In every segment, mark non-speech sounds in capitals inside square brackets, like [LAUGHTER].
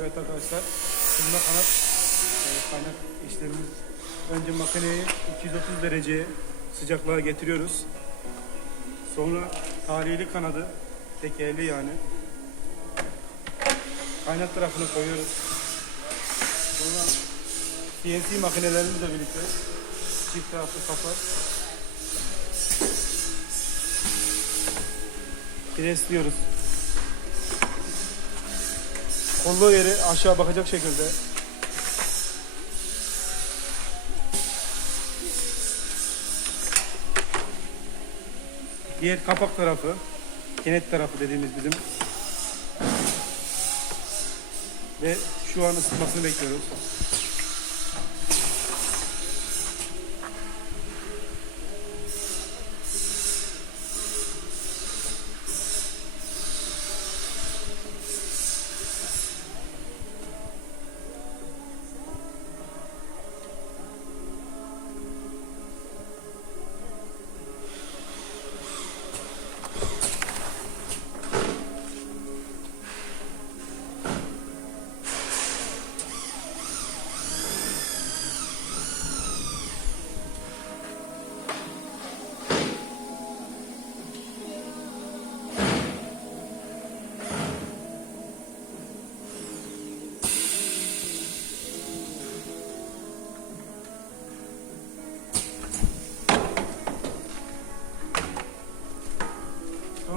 Evet arkadaşlar, sızma kanat e, kaynak işlemimiz. Önce makineyi 230 dereceye sıcaklığa getiriyoruz. Sonra taliyeli kanadı, tekerli yani. Kaynak tarafına koyuyoruz. Sonra CNC makinelerimizle birlikte çift taraflı kafa. Presliyoruz. Kolluğu yeri aşağı bakacak şekilde. Diğer kapak tarafı, kenet tarafı dediğimiz bizim. Ve şu an ısıtmasını bekliyoruz.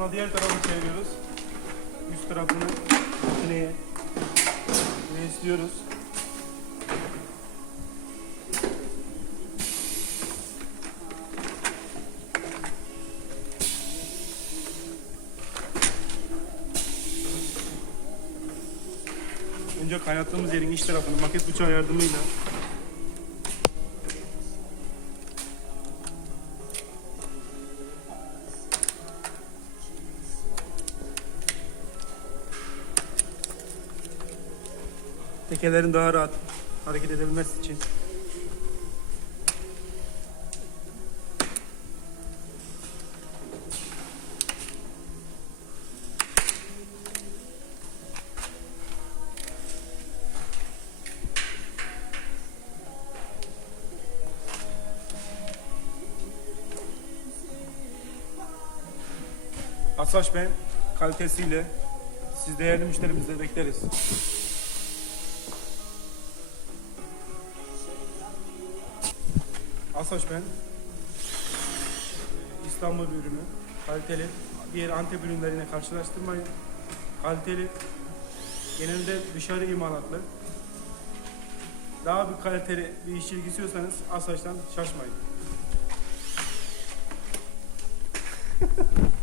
Sonra diğer tarafı çeviriyoruz. Üst tarafını makineye presliyoruz. Önce kaynattığımız yerin iç tarafını maket bıçağı yardımıyla tekelerin daha rahat hareket edebilmesi için Asaş ben kalitesiyle siz değerli müşterimizle bekleriz. Asaş ben. İstanbul ürünü. Kaliteli. Diğer Antep ürünlerine karşılaştırmayın. Kaliteli. Genelde dışarı imalatlı. Daha bir kaliteli bir işçilik istiyorsanız Asaç'tan şaşmayın. [LAUGHS]